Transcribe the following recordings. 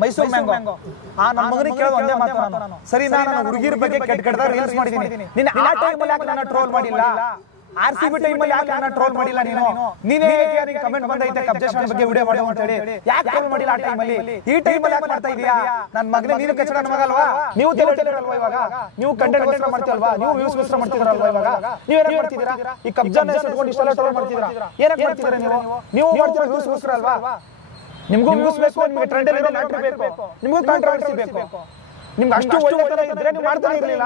Mysuru mango ನನ್ನ ಮಗನಿಗೆ ಕೇಳೋದು ಒಂದೇ ಮಾತು ನಾನು. ಸರಿ, ನಾನು ಹುಡುಗಿರ ಬಗ್ಗೆ ಕೆಟ್ಟ ರೀಲ್ಸ್ ಮಾಡಿದ್ದೀನಿ. ನಿನ್ನ ಆ ಟೈಮಲ್ಲಿ ಯಾಕೆ ನನ್ನ ಟ್ರೋಲ್ ಮಾಡಿಲ್ಲ? RCB ಟೈಮಲ್ಲಿ ಯಾಕೆ ನನ್ನ ಟ್ರೋಲ್ ಮಾಡಿಲ್ಲ ನೀನು? ನೀನೇ ಕಮೆಂಟ್ ಬಂದೈತೆ ಕಬ್ಜೇಶನ್ ಬಗ್ಗೆ ವಿಡಿಯೋ ಮಾಡು ಅಂತ ಹೇಳಿ, ಯಾಕೆ ಟ್ರೋಲ್ ಮಾಡಿಲ್ಲ ಆ ಟೈಮಲ್ಲಿ? ಈ ಟೈಮಲ್ಲಿ ಯಾಕೆ ಮಾಡ್ತಾ ಇದೀಯಾ? ನನ್ನ ಮಗನೇ, ನೀನು ಕಚ್ಚಡ ನನ್ನ ಮಗ ಅಲ್ವಾ? ನೀವು ಅಲ್ವಾ ಇವಾಗ? ನೀವು ಕಂಟೆಂಟ್ ಮಾಡ್ತೀವಲ್ವಾ? ನೀವು ವ್ಯೂಸ್ ಮಾಡ್ತಿದ್ರಲ್ವಾ ಇವಾಗ? ನೀವೇನ್ ಮಾಡ್ತಿದ್ದೀರಾ? ಈ ಕಬ್ಜಾನ ಇಟ್ಕೊಂಡು ಇಷ್ಟೆಲ್ಲ ಟ್ರೋಲ್ ಮಾಡ್ತಿದ್ದೀರಾ? ಏನಕ್ಕೆ ಮಾಡ್ತಿದ್ದೀರಾ ನೀವು? ನೀವು ಮಾಡ್ತೀರಾ ವ್ಯೂಸ್ ಅಲ್ವಾ? ನಿಮ್ಗೂ ವ್ಯೂಸ್ ಬೇಕು, ನಿಮ್ಗೆ ಟ್ರೆಂಡ್ ಅಲ್ಲಿ ಮ್ಯಾಟರ್ ಬೇಕು, ನಿಮ್ಗೂ ಕಾಂಟ್ರವರ್ಸಿ ಬೇಕು. ನಿಮ್ಗೆ ಅಷ್ಟು ಒಳ್ಳೆತನ ಇದ್ರೆ ನೀವು ಮಾಡ್ತಾ ಇರಲಿಲ್ಲ,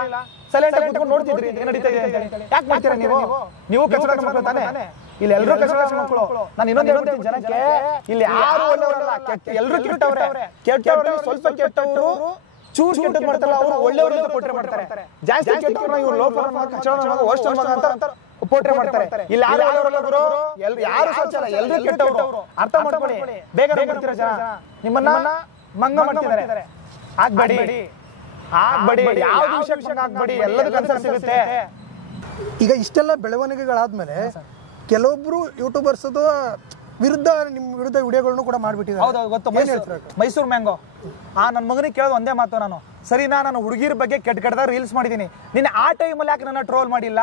ಸೈಲೆಂಟ್ ಆಗಿ ಕೂತ್ಕೊಂಡು ನೋಡ್ತಿದ್ರಿ ಏನ್ ನಡೀತಾ ಇದೆ ಅಂತ ಹೇಳಿ. ಯಾಕೆ ಮಾಡ್ತೀರಾ ನೀವು? ನೀವು ಕಚಡ ಮಕ್ಕಳು ತಾನೆ, ಇಲ್ಲಿ ಎಲ್ಲರೂ ಕಚಡ ಮಕ್ಕಳು. ನಾನು ಇನ್ನೊಂದು ಹೇಳ್ತೀನಿ ಜನಕ್ಕೆ, ಇಲ್ಲಿ ಯಾರು ಒಳ್ಳೆಯವರಲ್ಲ, ಎಲ್ಲರೂ ಕೆಟ್ಟವ್ರೆ. ಕೆಟ್ಟವರಲ್ಲಿ ಸ್ವಲ್ಪ ಕೆಟ್ಟವರು ಚೂರು ಕೆಟ್ಟದ್ದು ಮಾಡ್ತಾರಲ್ಲ, ಅವರು ಒಳ್ಳೆಯವರು ಪೋಟ್ರೆ ಮಾಡ್ತಾರೆ. ಜಾಸ್ತಿ ಕೆಟ್ಟವ್ರನ್ನ ಇವ್ರು ಲೋಪರ ಕಚಡ ವರ್ಸ್ಟ್ ಅಂತ ಪೋಟ್ರೆ ಮಾಡ್ತಾರೆ. ಇಲ್ಲಿ ಯಾರು ಒಳ್ಳೆಯವರಲ್ಲ ಗುರು, ಯಾರು ಸ್ವಚ್ಛಲ್ಲ, ಎಲ್ಲರೂ ಕೆಟ್ಟವರು. ಅರ್ಥ ಮಾಡ್ಕೊಳ್ಳಿ, ಬೇಗ ಬರ್ತೀರಾ ಜನ, ನಿಮ್ಮನ್ನ ಮಂಗ ಮಾಡ್ತಿದ್ದಾರೆ. ಆಗ್ಬೇಡಿ, ಯಾವ್ದು ವಿಷಯಕ್ಕೆ ಆಗ್ಬೇಡಿ, ಎಲ್ಲದಕ್ಕೂ ಆನ್ಸರ್ ಸಿಗುತ್ತೆ. ಈಗ ಇಷ್ಟೆಲ್ಲ ಬೆಳವಣಿಗೆಗಳಾದ್ಮೇಲೆ ಕೆಲವೊಬ್ರು ಯೂಟ್ಯೂಬರ್ಸ್ ವಿರುದ್ಧ ನಿಮ್ಮ ವಿರುದ್ಧ ವಿಡಿಯೋಗಳನ್ನು ಕೂಡ ಮಾಡ್ಬಿಟ್ಟಿದ್ದಾರೆ. ಹೌದು, ಗೊತ್ತು. ಮೈಸೂರು ಮ್ಯಾಂಗೋ ನನ್ನ ಮಗನಿಗೆ ಕೇಳೋದು ಒಂದೇ ಮಾತು ನಾನು. ಸರಿನಾ, ನಾನು ಹುಡುಗಿರ ಬಗ್ಗೆ ಕೆಟ್ಟದಾಗ ರೀಲ್ಸ್ ಮಾಡಿದೀನಿ. ನಿನ್ನ ಆ ಟೈಮಲ್ಲಿ ಯಾಕೆ ನನ್ನ ಟ್ರೋಲ್ ಮಾಡಿಲ್ಲ?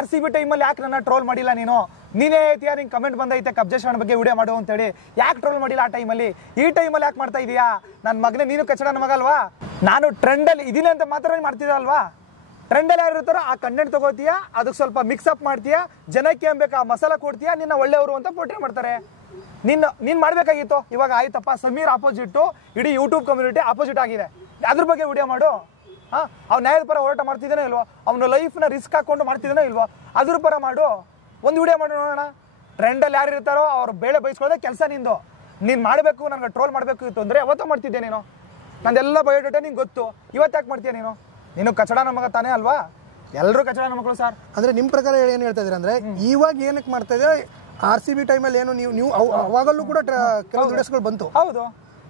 RCB ಟೈಮಲ್ಲಿ ಯಾಕೆ ನನ್ನ ಟ್ರೋಲ್ ಮಾಡಿಲ್ಲ ನೀನು? ನೀನೇ ಐತಿಯಾ, ನಿಂಗೆ ಕಮೆಂಟ್ ಬಂದೈತೆ ಕಬ್ಜೇಶನ್ ಬಗ್ಗೆ ವಿಡಿಯೋ ಮಾಡು ಅಂತೇಳಿ, ಯಾಕೆ ಟ್ರೋಲ್ ಮಾಡಿಲ್ಲ ಆ ಟೈಮಲ್ಲಿ? ಈ ಟೈಮಲ್ಲಿ ಯಾಕೆ ಮಾಡ್ತಾ ಇದೀಯಾ? ನನ್ನ ಮಗನೇ, ನೀನು ಕಚಡ ನನ್ನ ಮಗ ಅಲ್ವಾ? ನಾನು ಟ್ರೆಂಡಲ್ಲಿ ಇದೀನಿ ಅಂತ ಮಾತ್ರ ಮಾಡ್ತಿದ್ದೆ ಅಲ್ವಾ? ಟ್ರೆಂಡಲ್ಲಿ ಯಾರು ಇರ್ತಾರೋ ಆ ಕಂಟೆಂಟ್ ತಗೋತೀಯಾ, ಅದಕ್ಕೆ ಸ್ವಲ್ಪ ಮಿಕ್ಸಪ್ ಮಾಡ್ತೀಯಾ, ಜನಕ್ಕೆ ಏನ್ ಬೇಕಾ ಮಸಾಲ ಕೊಡ್ತೀಯಾ, ನಿನ್ನ ಒಳ್ಳೆಯವರು ಅಂತ ಪೋಟ್ರೆ ಮಾಡ್ತಾರೆ. ನೀನ್ ಮಾಡ್ಬೇಕಾಗಿತ್ತು. ಇವಾಗ ಆಯ್ತಪ್ಪ, ಸಮೀರ್ ಆಪೋಸಿಟ್, ಇಡೀ ಯೂಟ್ಯೂಬ್ ಕಮ್ಯುನಿಟಿ ಆಪೋಸಿಟ್ ಆಗಿದೆ. ಅದ್ರ ಬಗ್ಗೆ ವಿಡಿಯೋ ಮಾಡು. ಅವ್ನು ನ್ಯಾಯದ ಪರ ಹೋರಾಟ ಮಾಡ್ತಿದ್ದಾನೋ ಇಲ್ವೋ? ಅವನ ಲೈಫ್ನ ರಿಸ್ಕ್ ಹಾಕೊಂಡು ಮಾಡ್ತಿದ್ದಾನೋ ಇಲ್ವೋ? ಅದ್ರ ಪರ ಮಾಡು, ಒಂದು ವಿಡಿಯೋ ಮಾಡಿ ನೋಡೋಣ. ಟ್ರೆಂಡಲ್ಲಿ ಯಾರು ಇರ್ತಾರೋ ಅವ್ರು ಬೇಳೆ ಬಯಸ್ಕೊಳ್ಳೋದೇ ಕೆಲಸ ನಿಂದು. ನೀನು ಮಾಡಬೇಕು, ನನಗೆ ಟ್ರೋಲ್ ಮಾಡಬೇಕು ಇತ್ತು ಅಂದರೆ ಯಾವತ್ತೂ ಮಾಡ್ತಿದ್ದೆ ನೀನು. ನಂದೆಲ್ಲ ಬಯೋಡೇಟಾ ನಿಂಗೆ ಗೊತ್ತು, ಇವತ್ತು ಯಾಕೆ ಮಾಡ್ತೀಯ ನೀನು? ನೀನು ಕಚಡ ನಮ್ಮ ಮಗ ತಾನೇ ಅಲ್ವಾ? ಎಲ್ಲರೂ ಕಚಡ ನಮ್ಮ ಮಕ್ಕಳು ಸರ್. ಅಂದರೆ ನಿಮ್ಮ ಪ್ರಕಾರ ಏನು ಹೇಳ್ತಾ ಇದ್ದೀರಾ ಅಂದರೆ, ಇವಾಗ ಏನಕ್ಕೆ ಮಾಡ್ತಾ ಇದ್ದೀರಾ? RCB ಟೈಮಲ್ಲಿ ಏನು ನೀವು ಅವಾಗಲ್ಲೂ ಕೂಡ ಕೆಲವು ವಿಡಿಯೋಸ್ಗಳು ಬಂತು. ಹೌದು,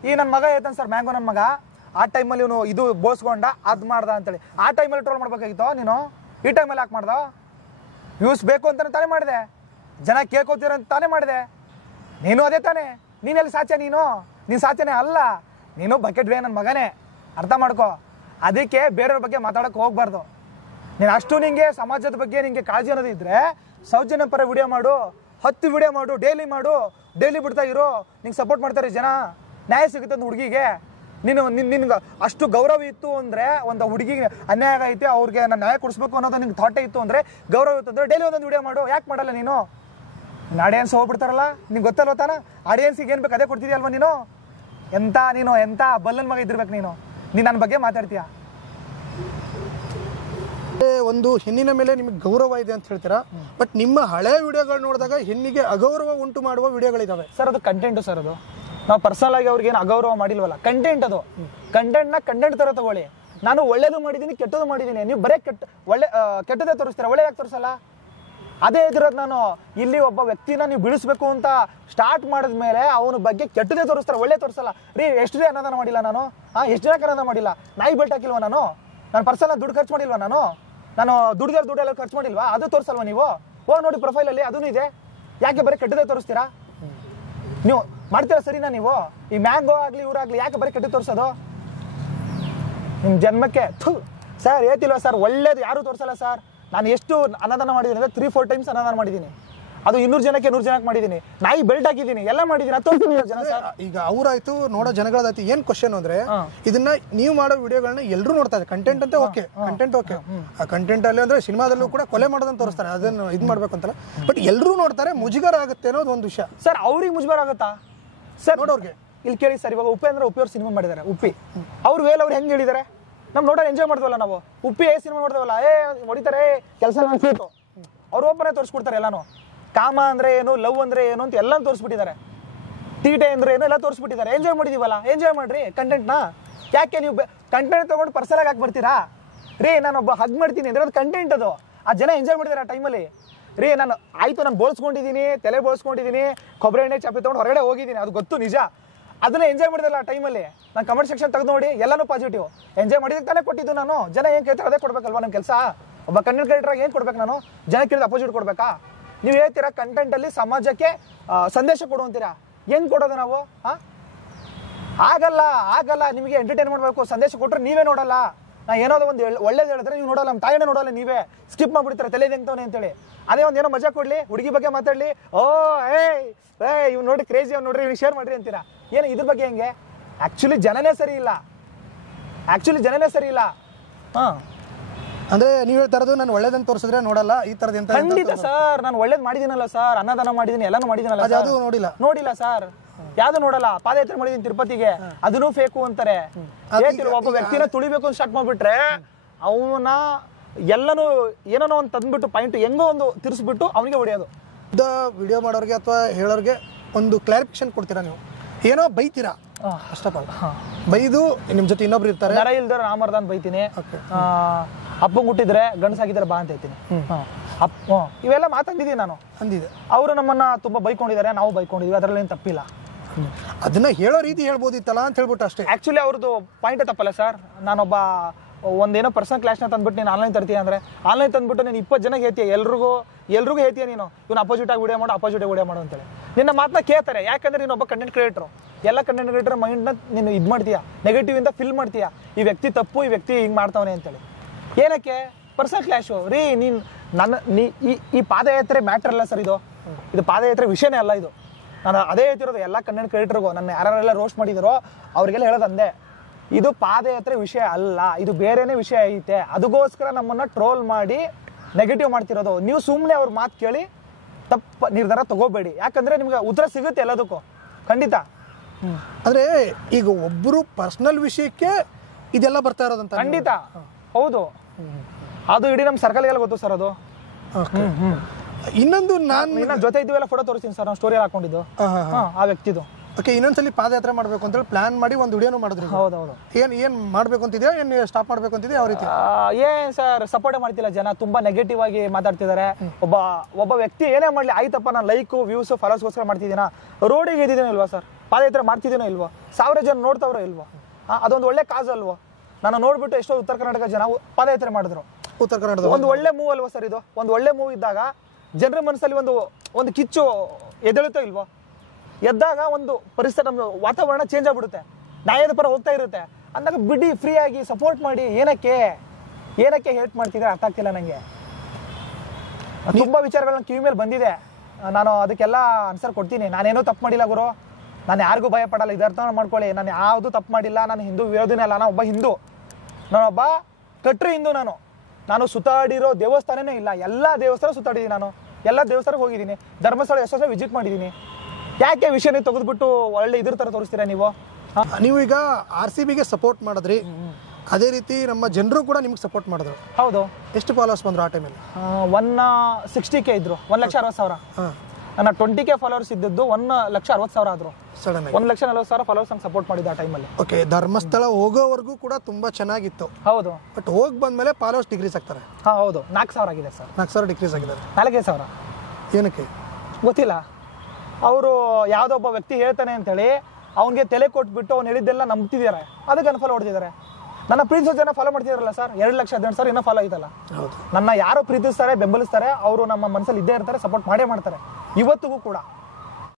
ಈ ನನ್ನ ಮಗ ಹೇಳ್ತಾನೆ ಸರ್, ಮ್ಯಾಂಗೋ ನನ್ನ ಮಗ ಆ ಟೈಮಲ್ಲಿ ಇವನು ಇದು ಬೋಸ್ಕೊಂಡ ಅದು ಮಾಡ್ದ ಅಂತೇಳಿ. ಆ ಟೈಮಲ್ಲಿ ಟ್ರೋಲ್ ಮಾಡ್ಬೇಕಾಗಿತ್ತು ನೀನು, ಈ ಟೈಮಲ್ಲಿ ಯಾಕೆ ಮಾಡ್ದ? ವ್ಯೂಸ್ ಬೇಕು ಅಂತಾನೆ ತಾನೇ ಮಾಡಿದೆ, ಜನ ಕೇಳ್ಕೊತೀರ ಅಂತ ತಾನೇ ಮಾಡಿದೆ. ನೀನು ಅದೇ ತಾನೇ. ನೀನೆಲ್ಲಿ ಸಾಚೆ? ನೀನು ಸಾಚನೆ ಅಲ್ಲ, ನೀನು ಬಕೆಟ್ ವೇ ನನ್ನ ಮಗನೇ. ಅರ್ಥ ಮಾಡ್ಕೋ. ಅದಕ್ಕೆ ಬೇರೆಯವ್ರ ಬಗ್ಗೆ ಮಾತಾಡೋಕೆ ಹೋಗ್ಬಾರ್ದು. ನೀನು ಅಷ್ಟು ನಿಂಗೆ ಸಮಾಜದ ಬಗ್ಗೆ ನಿಂಗೆ ಕಾಳಜಿ ಅನ್ನೋದು ಇದ್ರೆ ಸೌಜನ್ಯ ಪರ ವಿಡಿಯೋ ಮಾಡು, 10 ವಿಡಿಯೋ ಮಾಡು, ಡೈಲಿ ಬಿಡ್ತಾ ಇರೋ. ನಿಂಗೆ ಸಪೋರ್ಟ್ ಮಾಡ್ತಾರೆ ಜನ, ನ್ಯಾಯ ಸಿಗುತ್ತೆ ಒಂದು ಹುಡುಗಿಗೆ. ನಿನ್ಗೆ ಅಷ್ಟು ಗೌರವ ಇತ್ತು ಅಂದರೆ, ಒಂದು ಹುಡುಗಿಗೆ ಅನ್ಯಾಯ ಆಗೈತೆ, ಅವ್ರಿಗೆ ನಾನು ನ್ಯಾಯ ಕೊಡಿಸ್ಬೇಕು ಅನ್ನೋದು ನಿನ್ಗೆ ಥಾಟೇ ಇತ್ತು ಅಂದರೆ, ಗೌರವ ಇತ್ತು ಅಂದರೆ ಡೈಲಿ ಒಂದೊಂದು ವಿಡಿಯೋ ಮಾಡು. ಯಾಕೆ ಮಾಡಲ್ಲ ನೀನು? ಆಡಿಯನ್ಸ್ ಹೋಗ್ಬಿಡ್ತಾರಲ್ಲ, ನಿಂಗೆ ಗೊತ್ತಲ್ವ ತಾನ? ಆಡಿಯನ್ಸಿಗೆ ಏನು ಬೇಕು ಅದೇ ಕೊಡ್ತಿದ್ಯಲ್ವ ನೀನು? ಎಂಥ ಬಲ್ಲನ್ ಮಗ ಇದ್ದಿರ್ಬೇಕು ನೀನು ನನ್ನ ಬಗ್ಗೆ ಮಾತಾಡ್ತೀಯ. ಒಂದು ಹೆಣ್ಣಿನ ಮೇಲೆ ನಿಮಗೆ ಗೌರವ ಇದೆ ಅಂತ ಹೇಳ್ತೀರಾ, ಬಟ್ ನಿಮ್ಮ ಹಳೆ ವಿಡಿಯೋಗಳು ನೋಡಿದಾಗ ಹೆಣ್ಣಿಗೆ ಅಗೌರವ ಉಂಟು ಮಾಡುವ ವಿಡಿಯೋಗಳಿದಾವೆ ಸರ್. ಅದು ಕಂಟೆಂಟು ಸರ್. ಅದು ನಾವು ಪರ್ಸನಲ್ ಆಗಿ ಅವ್ರಿಗೆ ಏನು ಅಗೌರವ ಮಾಡಿಲ್ವಲ್ಲ, ಕಂಟೆಂಟ್. ಅದು ಕಂಟೆಂಟ್ ತರ ತಗೊಳ್ಳಿ. ನಾನು ಒಳ್ಳೇದು ಮಾಡಿದ್ದೀನಿ, ಕೆಟ್ಟದ್ದು ಮಾಡಿದ್ದೀನಿ. ನೀವು ಬರೀ ಕೆಟ್ಟದೇ ತೋರಿಸ್ತೀರಾ, ಒಳ್ಳೆ ಯಾಕೆ ತೋರಿಸಲ್ಲ? ಅದೇ ಇದಿರೋದು. ನಾನು ಇಲ್ಲಿ ಒಬ್ಬ ವ್ಯಕ್ತಿನ ನೀವು ಬಿಡಿಸ್ಬೇಕು ಅಂತ ಸ್ಟಾರ್ಟ್ ಮಾಡಿದ್ಮೇಲೆ ಅವನ ಬಗ್ಗೆ ಕೆಟ್ಟದೇ ತೋರಿಸ್ತಾರೆ, ಒಳ್ಳೆ ತೋರಿಸಲ್ಲ. ರೀ, ಎಷ್ಟು ಜನ ಅನಾಥ ಮಾಡಿಲ್ಲ ನಾನು? ಎಷ್ಟು ಜನಕ್ಕೆ ಅನಾಥ ಮಾಡಿಲ್ಲ? ನಾಯಿ ಬೆಲ್ಟ್ ಹಾಕಿಲ್ವ ನಾನು? ಪರ್ಸನಲ್ ದುಡ್ಡು ಖರ್ಚು ಮಾಡಿಲ್ವಾ ನಾನು ದುಡ್ಡೆಲ್ಲ ಖರ್ಚು ಮಾಡಿಲ್ವಾ? ಅದು ತೋರಿಸಲ್ವಾ ನೀವು? ನೋಡಿ ಪ್ರೊಫೈಲಲ್ಲಿ ಅದೂ ಇದೆ. ಯಾಕೆ ಬರೀ ಕೆಟ್ಟದೇ ತೋರಿಸ್ತೀರಾ? ನೀವು ಮಾಡ್ತೀರಾ ಸರಿನಾ? ನೀವು ಈ ಮ್ಯಾಂಗೋ ಆಗಲಿ ಇವರಾಗಲಿ ಯಾಕೆ ಬರೀ ಕೆಟ್ಟದ್ದು ತೋರಿಸೋದು? ನಿಮ್ಮ ಜನ್ಮಕ್ಕೆ ಸರ್ ಹೇಳ್ತಿಲ್ವ ಸರ್, ಒಳ್ಳೇದು ಯಾರು ತೋರಿಸಲ್ಲ ಸರ್. ನಾನು ಎಷ್ಟು ಅನಾದಾನ ಮಾಡಿದ್ದೀನಿ ಅಂದರೆ 3-4 ಟೈಮ್ಸ್ ಅನಾದಾನ ಮಾಡಿದ್ದೀನಿ. ಅದು 200 ಜನಕ್ಕೆ 100 ಜನಕ್ಕೆ ಮಾಡಿದ್ದೀನಿ. ನಾಯಿ ಬೆಲ್ಟ್ ಹಾಕಿದ್ದೀನಿ, ಎಲ್ಲ ಮಾಡಿದ್ದೀನಿ. ಅದು ತೋರಿಸ್ತೀನಿ ಜನ ಸರ್. ಈಗ ಅವರಾಯ್ತು, ನೋಡೋ ಜನಗಳಾಯ್ತು. ಏನ್ ಕ್ವಶನ್ ಅಂದ್ರೆ, ಇದನ್ನ ನೀವು ಮಾಡೋ ವಿಡಿಯೋಗಳನ್ನ ಎಲ್ಲರೂ ನೋಡ್ತಾ ಇದ್ದಾರೆ. ಕಂಟೆಂಟ್ ಅಂತ ಓಕೆ, ಕಂಟೆಂಟ್ ಓಕೆ. ಆ ಕಂಟೆಂಟ್ ಅಲ್ಲಿ ಅಂದ್ರೆ ಸಿನಿಮಾದಲ್ಲೂ ಕೂಡ ಕೊಲೆ ಮಾಡೋದನ್ನ ತೋರಿಸ್ತಾರೆ, ಅದನ್ನು ಇದು ಮಾಡ್ಬೇಕು ಅಂತಲ್ಲ. ಬಟ್ ಎಲ್ಲರೂ ನೋಡ್ತಾರೆ, ಮುಜುಗರ ಆಗುತ್ತೆ ಅನ್ನೋದು ಒಂದು ವಿಷಯ ಸರ್. ಅವ್ರಿಗೆ ಮುಜುಗರ ಆಗುತ್ತಾ ಸರ್? ನೋಡೋರ್ಗೆ ಇಲ್ಲಿ ಕೇಳಿ ಸರ್. ಇವಾಗ ಉಪೇಂದ್ರ ಉಪ್ಪಿಯವ್ರು ಸಿನಿಮಾ ಮಾಡಿದ್ದಾರೆ. ಉಪ್ಪಿ ಅವ್ರು ಅವ್ರು ಹೆಂಗೆ ಹೇಳಿದ್ದಾರೆ? ನಾವು ನೋಡೋರು ಎಂಜಾಯ್ ಮಾಡ್ತೀವಲ್ಲ ನಾವು. ಉಪ್ಪಿ ಸಿನಿಮಾ ಮಾಡ್ತೀವಲ್ಲ, ಹೊಡಿತಾರೆ, ಕೆಲಸ ಮಾಡ್ತಿತ್ತು. ಅವ್ರು ಓಪನ್ ತೋರಿಸ್ಬಿಡ್ತಾರೆ ಎಲ್ಲಾನು. ಕಾಮ ಅಂದ್ರೆ ಏನು, ಲವ್ ಅಂದ್ರೆ ಏನು ಅಂತ ಎಲ್ಲ ತೋರಿಸ್ಬಿಟ್ಟಿದ್ದಾರೆ. ತೀಟೆ ಅಂದ್ರೆ ಏನು ಎಲ್ಲ ತೋರಿಸ್ಬಿಟ್ಟಿದ್ದಾರೆ. ಎಂಜಾಯ್ ಮಾಡಿದೀವಲ್ಲ, ಎಂಜಾಯ್ ಮಾಡ್ರಿ ಕಂಟೆಂಟ್ನ. ಯಾಕೆ ನೀವು ಕಂಟೆಂಟ್ ತೊಗೊಂಡು ಪರ್ಸನಲ್ ಆಗಿ ಬರ್ತೀರಾ? ರೀ, ನಾನೊಬ್ಬ ಹಗ್ ಮಾಡ್ತೀನಿ ಅಂದ್ರೆ ಅದು ಕಂಟೆಂಟ್. ಅದು ಆ ಜನ ಎಂಜಾಯ್ ಮಾಡಿದ್ದಾರೆ ಆ ಟೈಮಲ್ಲಿ. ರೀ, ನಾನು ಬೋಳ್ಸ್ಕೊಂಡಿದ್ದೀನಿ, ತಲೆ ಬೋಳ್ಸ್ಕೊಂಡಿದ್ದೀನಿ, ಕೊಬ್ಬರಿ ಎಣ್ಣೆ ಚಾಪಿ ತೊಗೊಂಡು ಹೊರಗಡೆ ಹೋಗಿದ್ದೀನಿ, ಅದು ಗೊತ್ತು ನಿಜ. ಅದನ್ನ ಎಂಜಾಯ್ ಮಾಡಿದಲ್ಲ ಆ ಟೈಮಲ್ಲಿ. ನಾನು ಕಮೆಂಟ್ ಸೆಕ್ಷನ್ ತೆಗೆದು ನೋಡಿ, ಎಲ್ಲನೂ ಪಾಸಿಟಿವ್. ಎಂಜಾಯ್ ಮಾಡಿದಕ್ಕೆ ತಾನೇ ಕೊಟ್ಟಿದ್ದು ನಾನು. ಜನ ಏನು ಕೇಳ್ತಾರೆ ಅದೇ ಕೊಡ್ಬೇಕಲ್ವಾ ನಮ್ಮ ಕೆಲಸ? ಒಬ್ಬ ಕಂಟೆಂಟ್ ಕ್ರಿಯೇಟರ್ ಏನು ಕೊಡ್ಬೇಕು ನಾನು? ಜನ ಕೇಳಿದ ಅಪೋಸಿಟ್ ಕೊಡ್ಬೇಕಾ? ನೀವು ಹೇಳ್ತೀರಾ ಕಂಟೆಂಟಲ್ಲಿ ಸಮಾಜಕ್ಕೆ ಸಂದೇಶ ಕೊಡುವಂತೀರಾ. ಹೆಂಗೆ ಕೊಡೋದು ನಾವು? ಆಗಲ್ಲ ನಿಮಗೆ ಎಂಟರ್ಟೈನ್ ಮಾಡಬೇಕು, ಸಂದೇಶ ಕೊಟ್ಟರೆ ನೀವೇ ನೋಡಲ್ಲ. ನಾ ಏನಾದ್ರು ಒಂದು ಒಳ್ಳೇದು ಹೇಳಿದ್ರೆ ನೀವು ನೋಡಲ್ಲ, ನಮ್ಮ ತಾಯಿನೇ ನೋಡಲ್ಲ, ನೀವೇ ಸ್ಕಿಪ್ ಮಾಡ್ಬಿಡ್ತಾರೆ ತಲೆ ಹೆಂಗ್ತವನೆ ಅಂತೇಳಿ. ಅದೇ ಒಂದು ಏನೋ ಮಜಾ ಕೊಡ್ಲಿ, ಹುಡುಗಿ ಬಗ್ಗೆ ಮಾತಾಡ್ಲಿ, ಇವ್ ನೋಡಿ ಕ್ರೇಜಿ, ಅವ್ನು ನೋಡ್ರಿ ಇವ್ನಿಗೆ ಶೇರ್ ಮಾಡ್ರಿ ಅಂತೀರಾ. ಏನು ಇದ್ರ ಬಗ್ಗೆ ಹೆಂಗೆ? ಆಕ್ಚುಲಿ ಜನನೇ ಸರಿ ಇಲ್ಲ. ಅಂದ್ರೆ ನೀವು ಹೇಳ್ತಾ ಇರೋದು ನಾನು ಒಳ್ಳೇದನ್ನ ತೋರಿಸಿದ್ರೆ ನೋಡಲ್ಲ, ಈ ತರದ ಎಂತ? ಖಂಡಿತ ಸರ್, ನಾನು ಒಳ್ಳೇದ್ ಮಾಡಿದೀನಲ್ಲ ಸರ್, ಅನ್ನದಾನ ಮಾಡಿದೀನಿ, ಎಲ್ಲಾನು ಮಾಡಿದೀನಲ್ಲ. ಅದು ನೋಡಿಲ್ಲ ಸರ್, ಯಾವ್ದು ನೋಡಲ್ಲ. ಪಾದಯಾತ್ರೆ ಮಾಡಿದೀನಿ ತಿರುಪತಿಗೆ, ಅದನ್ನೂ ಫೇಕು ಅಂತಾರೆ. ಒಬ್ಬ ವ್ಯಕ್ತಿನ ತುಳಿಬೇಕು ಅಂತ ಸ್ಟಾರ್ಟ್ ಮಾಡ್ಬಿಟ್ರೆ ಅವನ ಎಲ್ಲನೂ ಏನೋ ಒಂದು ತಂದ್ಬಿಟ್ಟು ಪಾಯಿಂಟ್ ಹೆಂಗೋ ಒಂದು ತಿರ್ಸ್ಬಿಟ್ಟು ಅವನಿಗೆ ಹೊಡೆಯೋದು. ವಿಡಿಯೋ ಮಾಡೋರಿಗೆ ಅಥವಾ ಹೇಳೋರಿಗೆ ಒಂದು ಕ್ಲಾರಿಫಿಕೇಶನ್ ಕೊಡ್ತೀರಾ? ನೀವು ಏನೋ ಬೈತೀರಾ, ಫಸ್ಟ್ ಆಫ್ ಆಲ್ ಬೈದು ನಿಮ್ ಜೊತೆ ಇನ್ನೊಬ್ರು ಇರ್ತಾರೆ, ನರ ಇಲ್ದರ ರಾಮರ್ದಾನ್ ಬೈತೀನಿ, ಅಪ್ಪಂಗ್ ಹುಟ್ಟಿದ್ರೆ ಗಂಡಸಾಗಿದ್ರೆ ಬಾ ಅಂತ ಹೇಳ್ತೀನಿ. ಇವೆಲ್ಲ ಮಾತಾಡಿದೀನಿ ನಾನು, ಅಂದಿದೆ. ಅವರು ನಮ್ಮನ್ನ ತುಂಬಾ ಬೈಕೊಂಡಿದ್ದಾರೆ, ನಾವು ಬೈಕೊಂಡಿದ್ವಿ, ಅದ್ರಲ್ಲಿ ಏನು ತಪ್ಪಿಲ್ಲ. ಅದನ್ನ ಹೇಳೋ ರೀತಿ ಹೇಳ್ಬೋದಿತ್ತಲ್ಲ ಅಂತ ಹೇಳ್ಬಿಟ್ಟು ಅಷ್ಟೇ. ಆಕ್ಚುಲಿ ಅವ್ರದ್ದು ಪಾಯಿಂಟ್ ತಪ್ಪಲ್ಲ ಸರ್. ನಾನೊಬ್ಬ ಒಂದೇನೋ ಪರ್ಸನಲ್ ಕ್ಲಾಸ್ನ ತಂದ್ಬಿಟ್ಟು ನೀನು ಆನ್ಲೈನ್ ತರ್ತೀಯ ಅಂದ್ರೆ ಆನ್ಲೈನ್ ತಂದ್ಬಿಟ್ಟು ನೀನು 20 ಜನಕ್ಕೆ ಹೇಳ್ತೀಯ, ಎಲ್ರಿಗೂ ಹೇಳ್ತೀಯ ನೀನು, ಇವನು ಅಪೋಸಿಟ್ ಆಗಿ ವಿಡಿಯೋ ಮಾಡು ಅಂತೇಳಿ. ನಿನ್ನ ಮಾತನ್ನ ಕೇಳ್ತಾರೆ, ಯಾಕಂದ್ರೆ ನೀನು ಒಬ್ಬ ಕಂಟೆಂಟ್ ಕ್ರಿಯೇಟರ್. ಎಲ್ಲ ಕಂಟೆಂಟ್ ಕ್ರಿಯೇಟರ್ ಮೈಂಡ್ನ ನೀನು ಇದು ಮಾಡ್ತೀಯಾ, ನೆಗೆಟಿವ್ ಇಂದ ಫಿಲ್ ಮಾಡ್ತೀಯಾ, ಈ ವ್ಯಕ್ತಿ ತಪ್ಪು, ಈ ವ್ಯಕ್ತಿ ಹಿಂಗೆ ಮಾಡ್ತಾವನೆ ಅಂತೇಳಿ. ಏನಕ್ಕೆ ಪರ್ಸನಲ್ ಕ್ಲಾಶು ರೀ? ಈ ಪಾದಯಾತ್ರೆ ಮ್ಯಾಟರ್ ಅಲ್ಲ ಸರ್, ಇದು ಪಾದಯಾತ್ರೆ ವಿಷಯನೇ ಅಲ್ಲ. ಇದು ನಾನು ಅದೇ ಹೇಳ್ತಿರೋದು ಎಲ್ಲ ಕಂಟೆಂಟ್ ಕ್ರಿಯೇಟರ್ಗೂ, ನನ್ನ ಯಾರೆಲ್ಲ ರೋಸ್ಟ್ ಮಾಡಿದಾರೋ ಅವ್ರಿಗೆಲ್ಲ ಹೇಳೋದು ಅಂದೆ, ಇದು ಪಾದಯಾತ್ರೆ ವಿಷಯ ಅಲ್ಲ, ಇದು ಬೇರೆನೇ ವಿಷಯ ಐತೆ. ಅದಕ್ಕೋಸ್ಕರ ನಮ್ಮನ್ನ ಟ್ರೋಲ್ ಮಾಡಿ ನೆಗೆಟಿವ್ ಮಾಡ್ತಿರೋದು. ನೀವು ಸುಮ್ಮನೆ ಅವ್ರ ಮಾತು ಕೇಳಿ ತಪ್ಪು ನಿರ್ಧಾರ ತಗೋಬೇಡಿ, ಯಾಕಂದ್ರೆ ನಿಮ್ಗೆ ಉತ್ತರ ಸಿಗುತ್ತೆ ಎಲ್ಲದಕ್ಕೂ, ಖಂಡಿತ. ಅಂದ್ರೆ ಈಗ ಒಬ್ಬರು ಪರ್ಸನಲ್ ವಿಷಯಕ್ಕೆ ಇದೆಲ್ಲ ಬರ್ತಾ ಇರೋದಂತ? ಖಂಡಿತ ಹೌದು, ಅದು ಇಡೀ ನಮ್ಮ ಸರ್ಕಲ್ಗೆಲ್ಲ ಗೊತ್ತು ಸರ್ ಅದು. ಇನ್ನೊಂದು ನಾನು ಜೊತೆ ಇದ್ದೀವೆಲ್ಲ ಫೋಟೋ ತೋರಿಸ್ತೀನಿ ಸರ್, ನಾವು ಸ್ಟೋರಿ ಹಾಕೊಂಡಿದ್ದು ಆ ವ್ಯಕ್ತಿದು. ಓಕೆ, ಇನ್ನೊಂದ್ಸಲಿ ಪಾದಯಾತ್ರೆ ಮಾಡ್ಬೇಕು ಅಂತ ಹೇಳಿ ಪ್ಲಾನ್ ಮಾಡಿ ಒಂದು ವಿಡಿಯೋನು ಮಾಡಿದ್ರಿ. ಹೌದೌದು. ಏನ್ ಮಾಡ್ಬೇಕು ಅಂತಿದ್ಯಾ, ಏನ್ ಸ್ಟಾಪ್ ಮಾಡ್ಬೇಕು ಅಂತಿದ್ಯಾ, ಯಾವ ರೀತಿ? ಏನ್ ಸರ್, ಸಪೋರ್ಟ್ ಮಾಡ್ತಿಲ್ಲ ಜನ, ತುಂಬಾ ನೆಗೆಟಿವ್ ಆಗಿ ಮಾತಾಡ್ತಿದ್ದಾರೆ. ಒಬ್ಬ ವ್ಯಕ್ತಿ ಏನೇ ಮಾಡ್ಲಿ, ಆಯ್ತಪ್ಪ ನಾನು ಲೈಕ್ ವ್ಯೂಸ್ ಫಾಲೋಸ್ಗೋಸ್ಕರ ಮಾಡ್ತಿದ್ದೀನ, ರೋಡಿಗೆ ಇದ್ದಿದ್ದೀನೋ ಇಲ್ವಾ ಸರ್, ಪಾದಯಾತ್ರೆ ಮಾಡ್ತಿದ್ದೀನೋ ಇಲ್ವೋ, 1000 ಜನ ನೋಡ್ತಾವ್ರೋ ಇಲ್ವೋ, ಅದೊಂದು ಒಳ್ಳೆ ಕಾಸ್ ಅಲ್ವೋ? ನಾನು ನೋಡ್ಬಿಟ್ಟು ಎಷ್ಟೋ ಉತ್ತರ ಕರ್ನಾಟಕ ಜನ ಪಾದಯಾತ್ರೆ ಮಾಡಿದ್ರು. ಉತ್ತರ ಕನ್ನಡದ ಒಂದು ಒಳ್ಳೆ ಮೂವ್ ಅಲ್ವಾ ಸರ್ ಇದು? ಒಂದು ಒಳ್ಳೆ ಮೂವ್ ಇದ್ದಾಗ ಜನರ ಮನಸ್ಸಲ್ಲಿ ಒಂದು ಕಿಚ್ಚು ಎದ್ದೇಳುತ್ತೋ ಇಲ್ವೋ? ಎದ್ದಾಗ ಒಂದು ಪರಿಸರ, ನಮ್ಮ ವಾತಾವರಣ ಚೇಂಜ್ ಆಗ್ಬಿಡುತ್ತೆ, ನ್ಯಾಯದ ಪರ ಹೋಗ್ತಾ ಇರುತ್ತೆ ಅಂದಾಗ ಬಿಡಿ, ಫ್ರೀ ಆಗಿ ಸಪೋರ್ಟ್ ಮಾಡಿ. ಏನಕ್ಕೆ ಹೇಟ್ ಮಾಡ್ತಿದ್ರೆ ಅರ್ಥ ಆಗ್ತಿಲ್ಲ ನನಗೆ. ತುಂಬಾ ವಿಚಾರಗಳನ್ನ ಕಿವಿ ಮೇಲೆ ಬಂದಿದೆ, ನಾನು ಅದಕ್ಕೆಲ್ಲ ಆನ್ಸರ್ ಕೊಡ್ತೀನಿ. ನಾನೇನೋ ತಪ್ಪು ಮಾಡಿಲ್ಲ ಗುರು, ನಾನು ಯಾರಿಗೂ ಭಯ ಪಡಲ್ಲ, ಇದು ಅರ್ಥ ಮಾಡ್ಕೊಳ್ಳಿ. ನಾನು ಯಾವುದು ತಪ್ಪು ಮಾಡಿಲ್ಲ, ನಾನು ಹಿಂದೂ ವಿರೋಧಿನೇ ಅಲ್ಲ, ನಾನು ಒಬ್ಬ ಹಿಂದೂ, ನಾನೊಬ್ಬ ಕಟ್ರಿ ಹಿಂದೂ. ನಾನು ಸುತ್ತಾಡಿರೋ ದೇವಸ್ಥಾನನೇ ಇಲ್ಲ, ಎಲ್ಲ ದೇವಸ್ಥಾನ ಸುತ್ತಾಡಿದ್ದೀನಿ, ನಾನು ಎಲ್ಲ ದೇವಸ್ಥಾನಕ್ಕೆ ಹೋಗಿದ್ದೀನಿ, ಧರ್ಮಸ್ಥಳ ಎಷ್ಟೋ ವಿಸಿಟ್ ಮಾಡಿದ್ದೀನಿ. ಯಾಕೆ ವಿಷಯನೇ ತೆಗೆದ್ಬಿಟ್ಟು ಒಳ್ಳೆ ಇದ್ರ ತರ ತೋರಿಸ್ತೀರಾ ನೀವು? ನೀವು ಈಗ RCBಗೆ ಸಪೋರ್ಟ್ ಮಾಡಿದ್ರಿ, ಅದೇ ರೀತಿ ನಮ್ಮ ಜನರು ಕೂಡ ನಿಮ್ಗೆ ಸಪೋರ್ಟ್ ಮಾಡಿದ್ರು. ಹೌದು. ಎಷ್ಟು ಫಾಲೋವರ್ಸ್ ಬಂದ್ರು ಆ ಟೈಮಲ್ಲಿ? 160K ಇದ್ರು, 1,60,000. ನನ್ನ 20K ಫಾಲೋವರ್ಸ್ ಇದ್ದದ್ದು 1,60,000 ಆದ್ರು. ಸಡನ್ 1,40,000 ಫಾಲೋವರ್ಸ್ ನಂಗೆ ಸಪೋರ್ಟ್ ಮಾಡಿದ್ದ ಆ ಟೈಮಲ್ಲಿ. ಓಕೆ, ಧರ್ಮಸ್ಥಳ ಹೋಗೋವರೆಗೂ ಕೂಡ ತುಂಬಾ ಚೆನ್ನಾಗಿತ್ತು. ಹೌದು. ಬಟ್ ಹೋಗಿ ಬಂದ್ಮೇಲೆ ಫಾಲೋವರ್ಸ್ ಡಿಕ್ರೀಸ್ ಆಗ್ತಾರೆ. ಹೌದು, 4,000 ಆಗಿದೆ ಸರ್. 4,000 ಡಿಕ್ರೀಸ್ ಆಗಿದ್ದಾರೆ. 4,000 ಏನಕ್ಕೆ ಗೊತ್ತಿಲ್ಲ. ಅವರು ಯಾವುದೋ ಒಬ್ಬ ವ್ಯಕ್ತಿ ಹೇಳ್ತಾನೆ ಅಂತೇಳಿ ಅವನಿಗೆ ತಲೆ ಕೊಟ್ಬಿಟ್ಟು ಅವ್ನು ಹೇಳಿದ್ದೆಲ್ಲ ನಂಬ್ತಿದ್ದಾರೆ, ಅದಕ್ಕೆ ಅನ್ಫಾಲೋ ಹೊಡೆದಿದ್ದಾರೆ. ನನ್ನ ಪ್ರೀತಿಸೋ ಜನ ಫಾಲೋ ಮಾಡ್ತಿದಾರಲ್ಲ ಸರ್, 2,18,000 ಇನ್ನೂ ಫಾಲೋ ಆಯ್ತಲ್ಲ. ನನ್ನ ಯಾರು ಪ್ರೀತಿಸ್ತಾರೆ, ಬೆಂಬಲಿಸ್ತಾರೆ, ಅವರು ನಮ್ಮ ಮನಸ್ಸಲ್ಲಿ ಇದ್ದೇ ಇರ್ತಾರೆ, ಸಪೋರ್ಟ್ ಮಾಡೇ ಮಾಡ್ತಾರೆ ಇವತ್ತಿಗೂ ಕೂಡ.